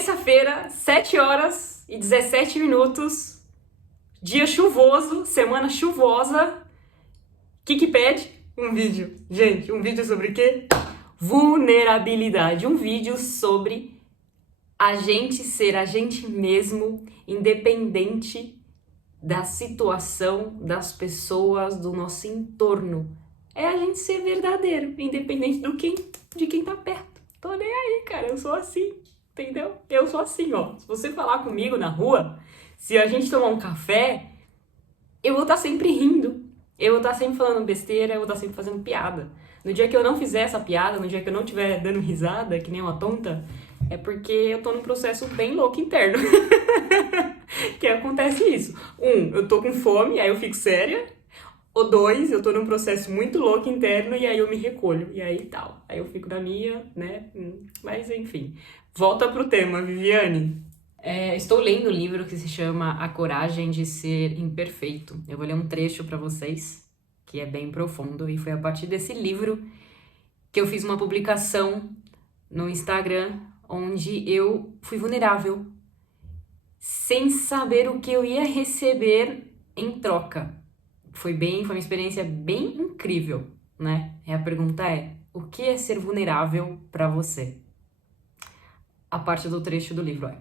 Terça-feira, 7h17, dia chuvoso, semana chuvosa. O que pede? Um vídeo. Gente, um vídeo sobre o quê? Vulnerabilidade. Um vídeo sobre a gente ser a gente mesmo, independente da situação, das pessoas, do nosso entorno. É a gente ser verdadeiro, independente de quem tá perto. Tô nem aí, cara, eu sou assim, entendeu? Eu sou assim, ó. Se você falar comigo na rua, se a gente tomar um café, eu vou estar sempre rindo. Eu vou estar sempre falando besteira, eu vou estar sempre fazendo piada. No dia que eu não fizer essa piada, no dia que eu não estiver dando risada, que nem uma tonta, é porque eu tô num processo bem louco interno. Que acontece isso. Eu tô com fome, aí eu fico séria. Ou 2, eu tô num processo muito louco interno e aí eu me recolho. E aí tal. Aí eu fico na minha, né? Mas enfim. Volta pro tema, Viviane. Estou lendo um livro que se chama A Coragem de Ser Imperfeito. Eu vou ler um trecho pra vocês, que é bem profundo. E foi a partir desse livro que eu fiz uma publicação no Instagram, onde eu fui vulnerável, sem saber o que eu ia receber em troca. Foi uma experiência bem incrível, né? A pergunta é, o que é ser vulnerável pra você? A parte do trecho do livro é: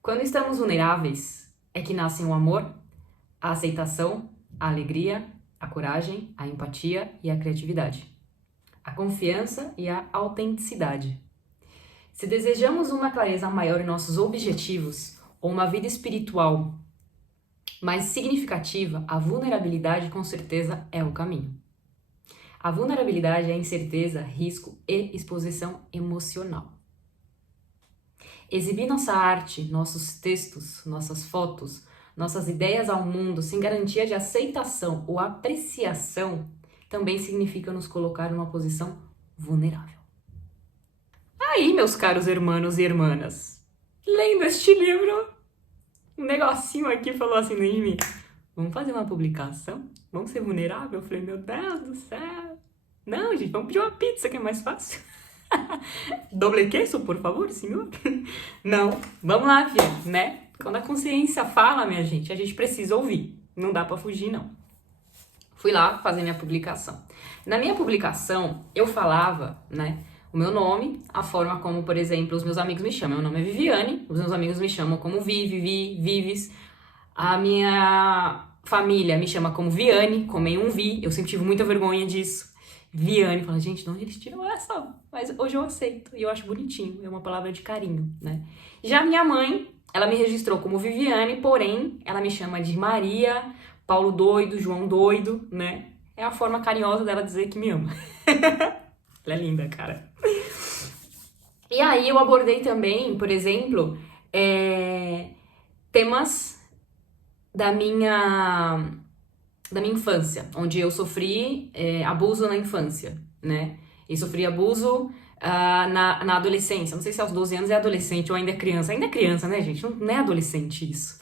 quando estamos vulneráveis, é que nascem o amor, a aceitação, a alegria, a coragem, a empatia e a criatividade, a confiança e a autenticidade. Se desejamos uma clareza maior em nossos objetivos ou uma vida espiritual mais significativa, a vulnerabilidade com certeza é o caminho. A vulnerabilidade é incerteza, risco e exposição emocional. Exibir nossa arte, nossos textos, nossas fotos, nossas ideias ao mundo sem garantia de aceitação ou apreciação também significa nos colocar numa posição vulnerável. Aí, meus caros irmãos e irmãs, lendo este livro, um negocinho aqui falou assim dentro de mim: vamos fazer uma publicação? Vamos ser vulnerável? Eu falei, meu Deus do céu. Não, gente, vamos pedir uma pizza que é mais fácil. Doble queso, por favor, senhor? Não, vamos lá, filho, né? Quando a consciência fala, minha gente, a gente precisa ouvir. Não dá pra fugir, não. Fui lá fazer minha publicação. Na minha publicação, eu falava, né, o meu nome, a forma como, por exemplo, os meus amigos me chamam. Meu nome é Viviane, os meus amigos me chamam como Vives. A minha família me chama como Viane, como em um Vi. Eu sempre tive muita vergonha disso. Viane, fala, gente, de onde eles tiram essa? Mas hoje eu aceito e eu acho bonitinho, é uma palavra de carinho, né? Já minha mãe, ela me registrou como Viviane, porém, ela me chama de Maria, Paulo doido, João doido, né? É a forma carinhosa dela dizer que me ama. Ela é linda, cara. E aí eu abordei também, por exemplo, temas da minha infância, onde eu sofri abuso na infância, né? E sofri abuso na adolescência. Não sei se aos 12 anos é adolescente ou ainda é criança. Ainda é criança, né, gente? Não é adolescente isso.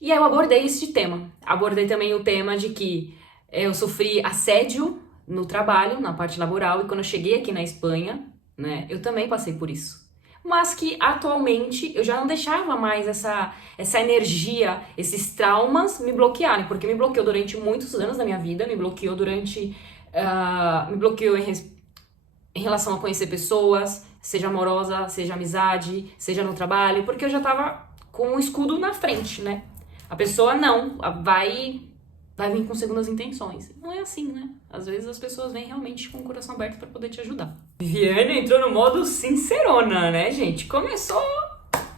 E aí eu abordei esse tema. Abordei também o tema de que eu sofri assédio no trabalho, na parte laboral, e quando eu cheguei aqui na Espanha, né, eu também passei por isso. Mas que atualmente eu já não deixava mais essa energia, esses traumas me bloquearem, porque me bloqueou durante muitos anos da minha vida, me bloqueou em relação a conhecer pessoas, seja amorosa, seja amizade, seja no trabalho, porque eu já tava com um escudo na frente, né? A pessoa não, vai vir com segundas intenções. Não é assim, né? Às vezes as pessoas vêm realmente com o coração aberto pra poder te ajudar. Viviane entrou no modo sincerona, né, gente? Começou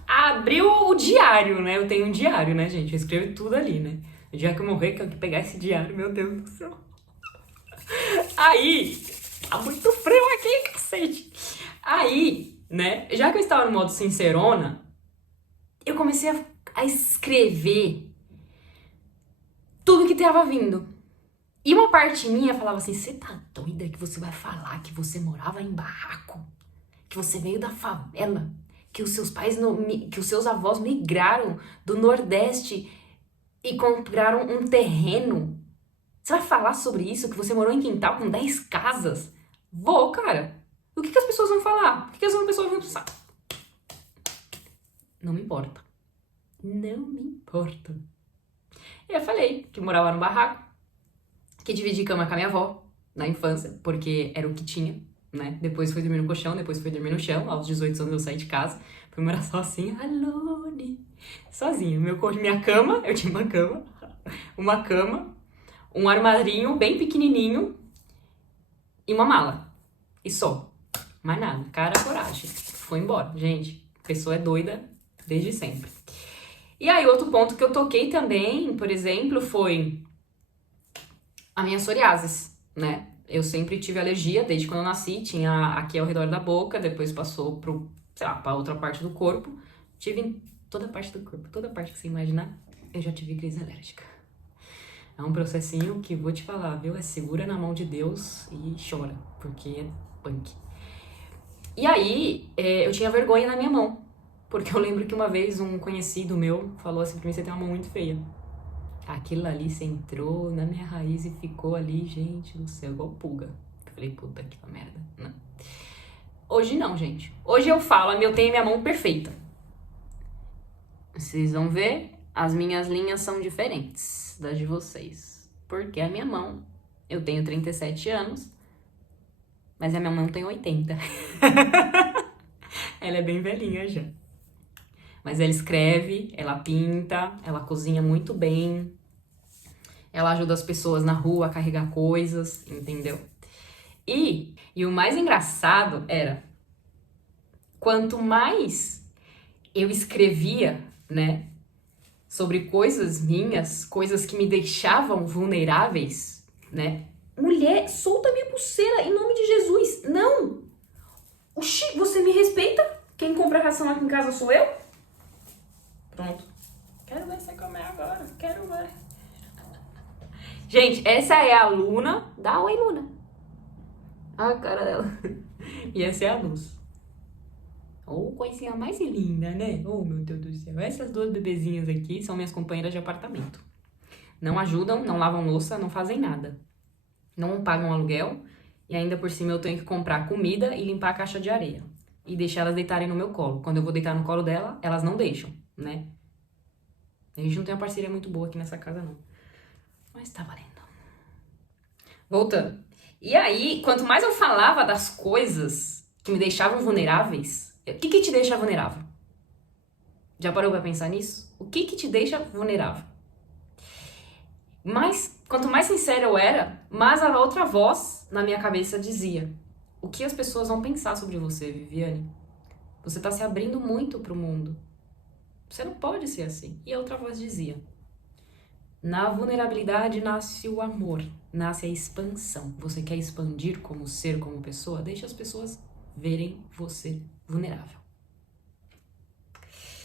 a abrir o diário, né? Eu tenho um diário, né, gente? Eu escrevo tudo ali, né? O dia que eu morrer, que eu pegar esse diário, meu Deus do céu. Aí, tá muito frio aqui, cacete. Aí, né, já que eu estava no modo sincerona, eu comecei a escrever tudo que tava vindo. E uma parte minha falava assim, você tá doida que você vai falar que você morava em barraco? Que você veio da favela? Que os seus que os seus avós migraram do Nordeste e compraram um terreno? Você vai falar sobre isso? Que você morou em quintal com 10 casas? Vou, cara. O que as pessoas vão falar? O que as pessoas vão pensar? Não me importa. Não me importa. E eu falei que morava no barraco, que dividi cama com a minha avó na infância, porque era o que tinha, né? Depois fui dormir no colchão, depois fui dormir no chão. Aos 18 anos eu saí de casa, fui morar sozinha, alone, sozinha. Minha cama, eu tinha uma cama, um armarinho bem pequenininho e uma mala. E só. Mais nada. Cara, coragem. Foi embora. Gente, a pessoa é doida desde sempre. E aí, outro ponto que eu toquei também, por exemplo, foi a minha psoriasis, né? Eu sempre tive alergia, desde quando eu nasci, tinha aqui ao redor da boca, depois passou pra outra parte do corpo. Tive em toda parte do corpo, toda parte que você imaginar, eu já tive crise alérgica. É um processinho que vou te falar, viu? É segura na mão de Deus e chora, porque é punk. E aí, eu tinha vergonha na minha mão, porque eu lembro que uma vez um conhecido meu falou assim pra mim, você tem uma mão muito feia. Aquilo ali, você entrou na minha raiz e ficou ali, gente do céu, igual pulga. Eu falei, puta que merda. Não. Hoje não, gente. Hoje eu falo, eu tenho minha mão perfeita. Vocês vão ver, as minhas linhas são diferentes das de vocês. Porque a minha mão, eu tenho 37 anos, mas a minha mão tem 80. Ela é bem velhinha já. Mas ela escreve, ela pinta, ela cozinha muito bem. Ela ajuda as pessoas na rua a carregar coisas, entendeu? E o mais engraçado era, quanto mais eu escrevia, né, sobre coisas minhas, coisas que me deixavam vulneráveis, né? Mulher, solta minha pulseira em nome de Jesus. Não! Oxi, você me respeita? Quem compra ração aqui em casa sou eu? Pronto. Quero ver você comer agora. Quero ver. Gente, essa é a Luna. Dá oi, Luna. Olha a cara dela. E essa é a Luz. Oh, coisinha mais linda, né? Oh, meu Deus do céu. Essas duas bebezinhas aqui são minhas companheiras de apartamento. Não ajudam, não lavam louça, não fazem nada. Não pagam aluguel. E ainda por cima eu tenho que comprar comida e limpar a caixa de areia. E deixar elas deitarem no meu colo. Quando eu vou deitar no colo dela, elas não deixam, né? A gente não tem uma parceria muito boa aqui nessa casa, não. Mas tá valendo. Voltando. E aí, quanto mais eu falava das coisas que me deixavam vulneráveis, o que te deixa vulnerável? Já parou pra pensar nisso? O que te deixa vulnerável? Mas, quanto mais sincera eu era, mais a outra voz na minha cabeça dizia: o que as pessoas vão pensar sobre você, Viviane? Você tá se abrindo muito pro mundo. Você não pode ser assim. E a outra voz dizia: na vulnerabilidade nasce o amor, nasce a expansão. Você quer expandir como ser, como pessoa? Deixa as pessoas verem você vulnerável.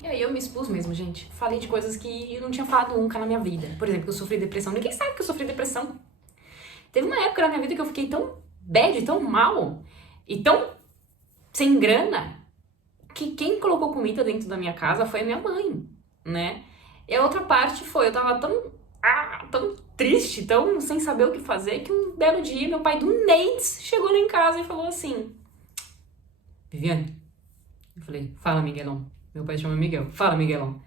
E aí eu me expus mesmo, gente. Falei de coisas que eu não tinha falado nunca na minha vida. Por exemplo, que eu sofri depressão. Ninguém sabe que eu sofri depressão. Teve uma época na minha vida que eu fiquei tão bad, tão mal e tão sem grana, que quem colocou comida dentro da minha casa foi a minha mãe, né? E a outra parte foi, eu tava tão triste, tão sem saber o que fazer, que um belo dia meu pai do Nades chegou lá em casa e falou assim: Viviane, eu falei, fala, Miguelão. Meu pai chama Miguel. Fala, Miguelão.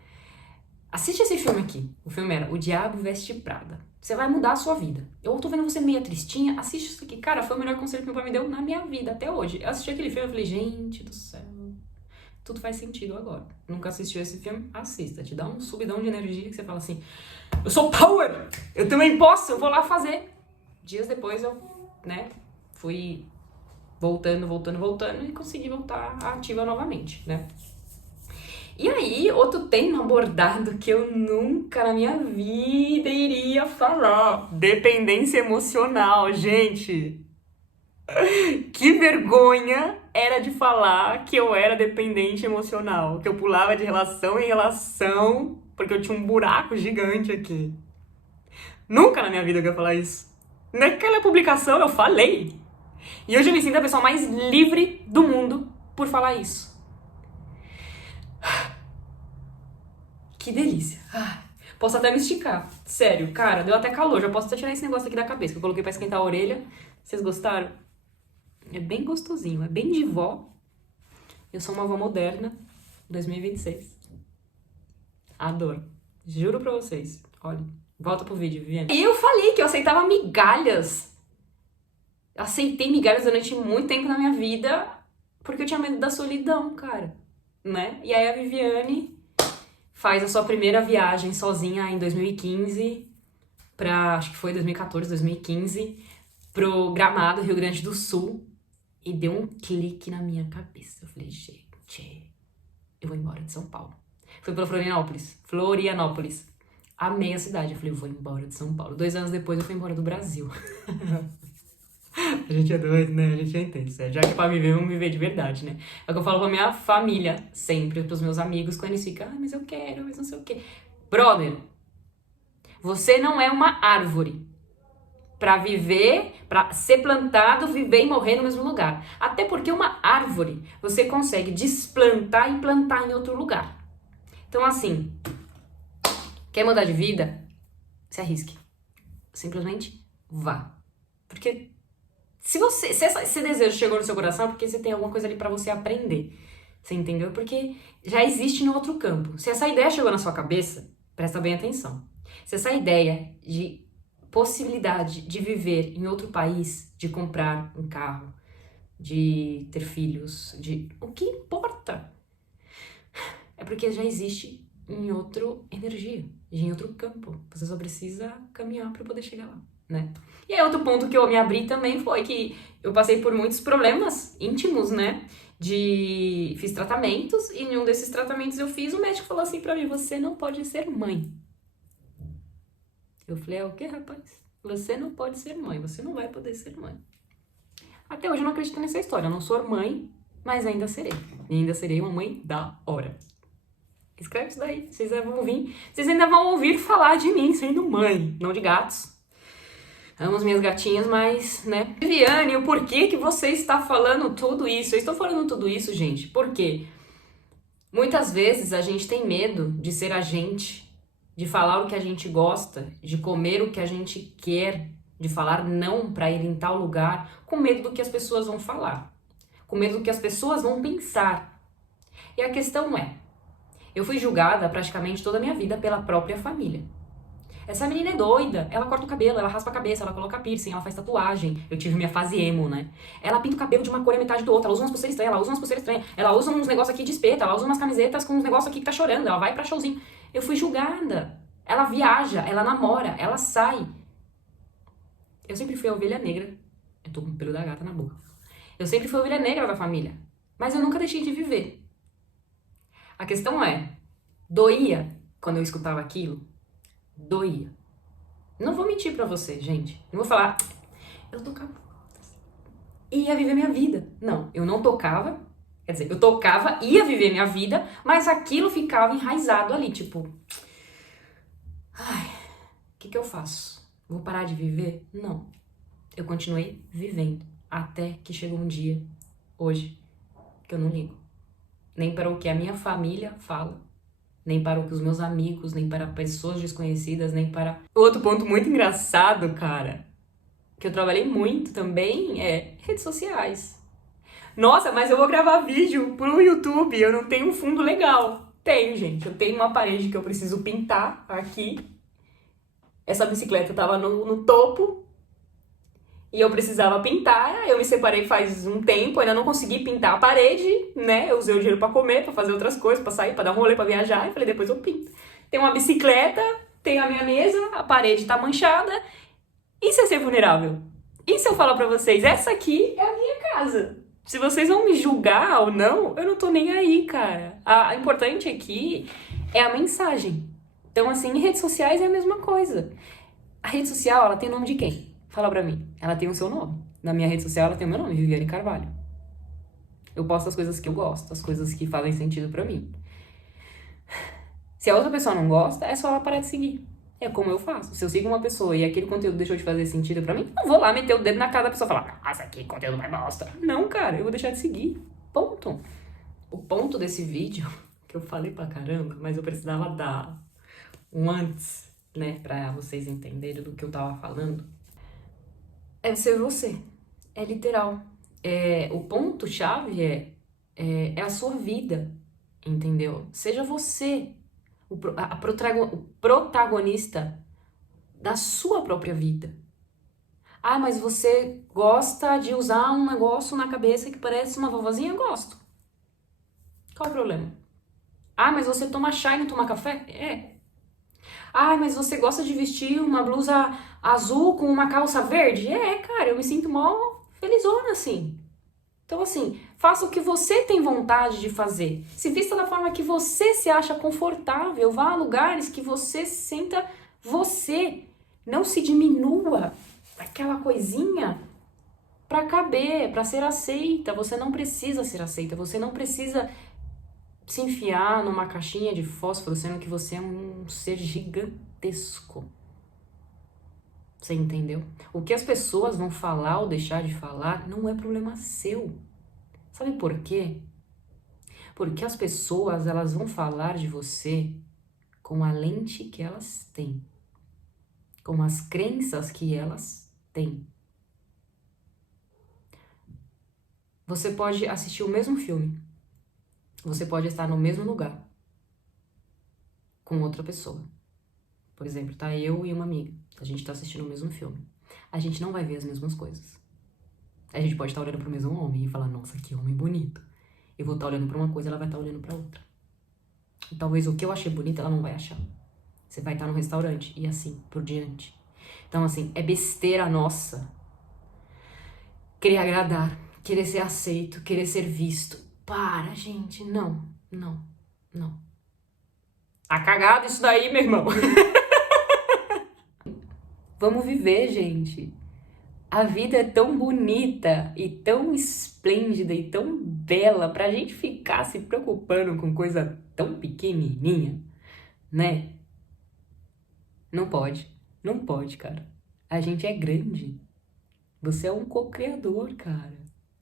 Assiste esse filme aqui. O filme era O Diabo Veste Prada. Você vai mudar a sua vida. Eu tô vendo você meio tristinha, assiste isso aqui. Cara, foi o melhor conselho que meu pai me deu na minha vida, até hoje. Eu assisti aquele filme e falei, gente do céu, tudo faz sentido agora. Nunca assistiu esse filme? Assista. Te dá um subidão de energia que você fala assim, eu sou power! Eu também posso, eu vou lá fazer. Dias depois eu, né, fui voltando e consegui voltar ativa novamente, né? E aí, outro tema abordado que eu nunca na minha vida iria falar. Dependência emocional, gente. Que vergonha era de falar que eu era dependente emocional. Que eu pulava de relação em relação porque eu tinha um buraco gigante aqui. Nunca na minha vida eu ia falar isso. Naquela publicação eu falei. E hoje eu me sinto a pessoa mais livre do mundo por falar isso. Que delícia. Posso até me esticar. Sério, cara, deu até calor. Já posso até tirar esse negócio aqui da cabeça, que eu coloquei pra esquentar a orelha. Vocês gostaram? É bem gostosinho, é bem de vó. Eu sou uma avó moderna, 2026. Adoro. Juro pra vocês. Olha, volta pro vídeo, Viviane. E eu falei que eu aceitava migalhas. Aceitei migalhas durante muito tempo na minha vida porque eu tinha medo da solidão, cara, né? E aí a Viviane faz a sua primeira viagem sozinha em 2015 acho que foi 2014, 2015, pro Gramado, Rio Grande do Sul, e deu um clique na minha cabeça. Eu falei, gente, eu vou embora de São Paulo. Fui pra Florianópolis. Amei a cidade. Eu falei, eu vou embora de São Paulo. 2 anos depois eu fui embora do Brasil. A gente é doido, né? A gente é intenso. Já que é pra viver, vamos viver de verdade, né? É o que eu falo pra minha família sempre, pros meus amigos, quando eles ficam, mas eu quero, mas não sei o quê. Brother, você não é uma árvore pra viver, pra ser plantado, viver e morrer no mesmo lugar. Até porque uma árvore você consegue desplantar e plantar em outro lugar. Então, assim, quer mudar de vida? Se arrisque. Simplesmente vá. Porque se esse desejo chegou no seu coração, é porque você tem alguma coisa ali pra você aprender. Você entendeu? Porque já existe no outro campo. Se essa ideia chegou na sua cabeça, presta bem atenção. Se essa ideia de possibilidade de viver em outro país, de comprar um carro, de ter filhos, de o que importa? É porque já existe em outra energia, em outro campo. Você só precisa caminhar para poder chegar lá, né? E aí outro ponto que eu me abri também foi que eu passei por muitos problemas íntimos, né? Fiz tratamentos e em um desses tratamentos o médico falou assim pra mim, você não pode ser mãe. Eu falei, é o quê, rapaz? Você não pode ser mãe, você não vai poder ser mãe. Até hoje eu não acredito nessa história, eu não sou mãe, mas ainda serei. E ainda serei uma mãe da hora. Escreve isso daí, vocês ainda vão ouvir falar de mim sendo mãe, não de gatos. Amo as minhas gatinhas, mas, né? Viviane, o porquê que você está falando tudo isso? Eu estou falando tudo isso, gente, porque muitas vezes a gente tem medo de ser a gente, de falar o que a gente gosta, de comer o que a gente quer, de falar não para ir em tal lugar, com medo do que as pessoas vão falar, com medo do que as pessoas vão pensar. E a questão é, eu fui julgada praticamente toda a minha vida pela própria família. Essa menina é doida, ela corta o cabelo, ela raspa a cabeça, ela coloca piercing, ela faz tatuagem. Eu tive minha fase emo, né? Ela pinta o cabelo de uma cor e metade do outro, ela usa umas pulseiras estranhas, ela usa uns negócios aqui de espeta, ela usa umas camisetas com uns negócios aqui que tá chorando, ela vai pra showzinho. Eu fui julgada. Ela viaja, ela namora, ela sai. Eu sempre fui a ovelha negra. Eu tô com o pelo da gata na boca. Eu sempre fui a ovelha negra da família. Mas eu nunca deixei de viver. A questão é, doía quando eu escutava aquilo? Doía. Não vou mentir pra você, gente. Não vou falar, eu tocava e ia viver minha vida. Não, eu não tocava. Quer dizer, eu tocava, ia viver minha vida, mas aquilo ficava enraizado ali, tipo... Ai, o que eu faço? Vou parar de viver? Não. Eu continuei vivendo. Até que chegou um dia, hoje, que eu não ligo. Nem para o que a minha família fala. Nem para o que os meus amigos, nem para pessoas desconhecidas, nem para... Outro ponto muito engraçado, cara, que eu trabalhei muito também, é redes sociais. Nossa, mas eu vou gravar vídeo pro YouTube, eu não tenho um fundo legal. Tenho, gente, eu tenho uma parede que eu preciso pintar aqui. Essa bicicleta tava no topo e eu precisava pintar. Eu me separei faz um tempo, ainda não consegui pintar a parede, né? Eu usei o dinheiro pra comer, pra fazer outras coisas, pra sair, pra dar um rolê, pra viajar. E falei, depois eu pinto. Tem uma bicicleta, tem a minha mesa, a parede tá manchada. Isso é ser vulnerável. E se eu falar pra vocês, essa aqui é a minha casa. Se vocês vão me julgar ou não, eu não tô nem aí, cara. A importante aqui é a mensagem. Então, assim, em redes sociais é a mesma coisa. A rede social, ela tem nome de quem? Fala pra mim. Ela tem o seu nome. Na minha rede social, ela tem o meu nome, Viviane Carvalho. Eu posto as coisas que eu gosto, as coisas que fazem sentido pra mim. Se a outra pessoa não gosta, é só ela parar de seguir. É como eu faço. Se eu sigo uma pessoa e aquele conteúdo deixou de fazer sentido pra mim, não vou lá meter o dedo na cara da pessoa e falar, nossa, que conteúdo mais bosta. Não, cara, eu vou deixar de seguir. Ponto. O ponto desse vídeo, que eu falei pra caramba, mas eu precisava dar um antes, né, pra vocês entenderem do que eu tava falando, é ser você. É literal. O ponto-chave é a sua vida, entendeu? Seja você. o protagonista da sua própria vida. Ah, mas você gosta de usar um negócio na cabeça que parece uma vovozinha? Eu gosto. Qual o problema? Ah, mas você toma chá e não toma café? É. Ah, mas você gosta de vestir uma blusa azul com uma calça verde? É, cara, eu me sinto mó felizona assim. Então, assim, faça o que você tem vontade de fazer. Se vista da forma que você se acha confortável. Vá a lugares que você se sinta você. Não se diminua aquela coisinha para caber, para ser aceita. Você não precisa ser aceita. Você não precisa se enfiar numa caixinha de fósforo, sendo que você é um ser gigantesco. Você entendeu? O que as pessoas vão falar ou deixar de falar não é problema seu. Sabe por quê? Porque as pessoas, elas vão falar de você com a lente que elas têm, com as crenças que elas têm. Você pode assistir o mesmo filme, você pode estar no mesmo lugar com outra pessoa. Por exemplo, tá eu e uma amiga, a gente tá assistindo o mesmo filme. A gente não vai ver as mesmas coisas. A gente pode estar olhando pro mesmo homem e falar, nossa, que homem bonito. Eu vou estar olhando pra uma coisa, ela vai estar olhando pra outra. E talvez o que eu achei bonito, ela não vai achar. Você vai estar no restaurante e assim por diante. Então, assim, é besteira nossa querer agradar, querer ser aceito, querer ser visto. Para, gente, não. Tá cagado isso daí, meu irmão. Vamos viver, gente. A vida é tão bonita e tão esplêndida e tão bela pra gente ficar se preocupando com coisa tão pequenininha, né? Não pode, cara. A gente é grande. Você é um co-criador, cara.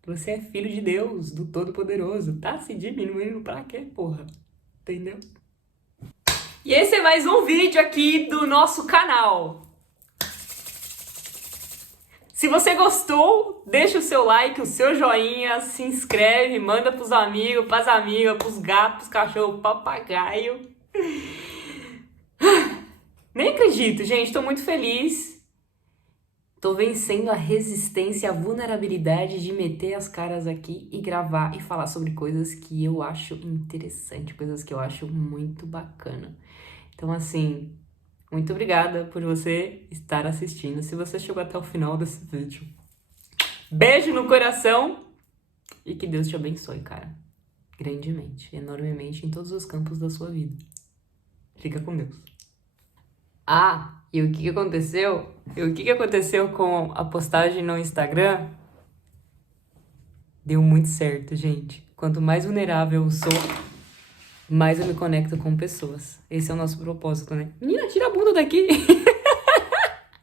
Você é filho de Deus, do Todo-Poderoso. Tá se diminuindo pra quê, porra? Entendeu? E esse é mais um vídeo aqui do nosso canal. Se você gostou, deixa o seu like, o seu joinha, se inscreve, manda pros amigos, pras amigas, pros gatos, pros cachorros, papagaio. Nem acredito, gente, tô muito feliz. Tô vencendo a resistência, a vulnerabilidade de meter as caras aqui e gravar e falar sobre coisas que eu acho interessante, coisas que eu acho muito bacana. Então, assim, muito obrigada por você estar assistindo. Se você chegou até o final desse vídeo, beijo no coração e que Deus te abençoe, cara. Grandemente, enormemente, em todos os campos da sua vida. Fica com Deus. Ah, e o que aconteceu? O que aconteceu com a postagem no Instagram? Deu muito certo, gente. Quanto mais vulnerável eu sou, mais eu me conecto com pessoas. Esse é o nosso propósito, né? Menina, tira a bunda daqui!